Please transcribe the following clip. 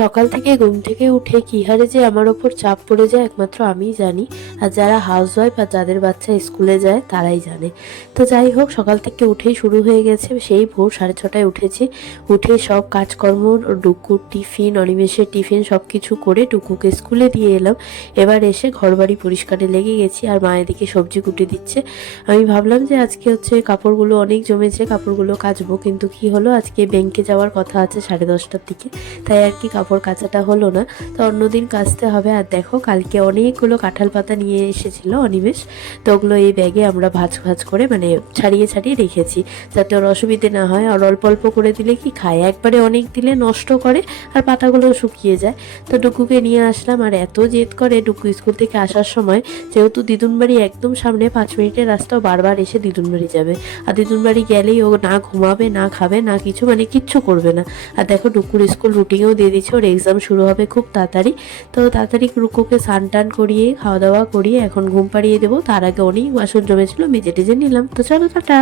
সকাল থেকে ঘুম থেকে উঠে কি হারে যে আমার ওপর চাপ পড়ে যায় একমাত্র আমিই জানি। আর যারা হাউস ওয়াইফ আর যাদের বাচ্চা স্কুলে যায়, তারাই জানে। তো যাই হোক, সকাল থেকে উঠেই শুরু হয়ে গেছে। সেই ভোর সাড়ে ছটায় উঠেছি। উঠে সব কাজকর্ম ডুকুর টিফিন, অনিমেষের টিফিন সব কিছু করে টুকুকে স্কুলে দিয়ে এলাম। এবার এসে ঘরবাড়ি পরিষ্কারে লেগে গেছি আর মায়ের দিকে সবজি কুটে দিচ্ছে। আমি ভাবলাম যে আজকে হচ্ছে কাপড়গুলো অনেক জমেছে, কাপড়গুলো কাচবো। কিন্তু কি হলো, আজকে ব্যাংকে যাওয়ার কথা আছে সাড়ে দশটার দিকে। তাই আর কি কাপড় কাচাটা হলো না, তো অন্যদিন কাচতে হবে। আর দেখো, কালকে অনেকগুলো কাঁঠাল পাতা নিয়ে এসেছিল অনিমেষ, তো ওগুলো এই ব্যাগে আমরা ভাজ ভাজ করে মানে ছাড়িয়ে ছাড়িয়ে রেখেছি, যাতে ওর অসুবিধে না হয়। আর অল্প অল্প করে দিলে কি খায়? একবারে অনেক দিলে নষ্ট করে আর পাতাগুলো শুকিয়ে যায়। তো ডুকুকে নিয়ে আসলাম। আর এত জেদ করে ডুকু স্কুল থেকে আসার সময়, যেহেতু দিদুন বাড়ি একদম সামনে পাঁচ মিনিটের রাস্তাও বারবার এসে দিদুন বাড়ি যাবে। আর দিদুন বাড়ি গেলেই ও না ঘুমাবে, না খাবে, না কিছু মানে কিচ্ছু করবে না। আর দেখো, ডুকুর স্কুল রুটিনেও দিয়ে দিচ্ছে ওর এক্সাম শুরু হবে খুব তাড়াতাড়ি। তো তাড়াতাড়ি রুকুকে স্নান টান করিয়ে, খাওয়া দাওয়া করিয়ে এখন ঘুম পাড়িয়ে দেবো। তার আগে অনেক বাসন জমেছিল মেজে টেজে নিলাম। তো চলো, টাটা।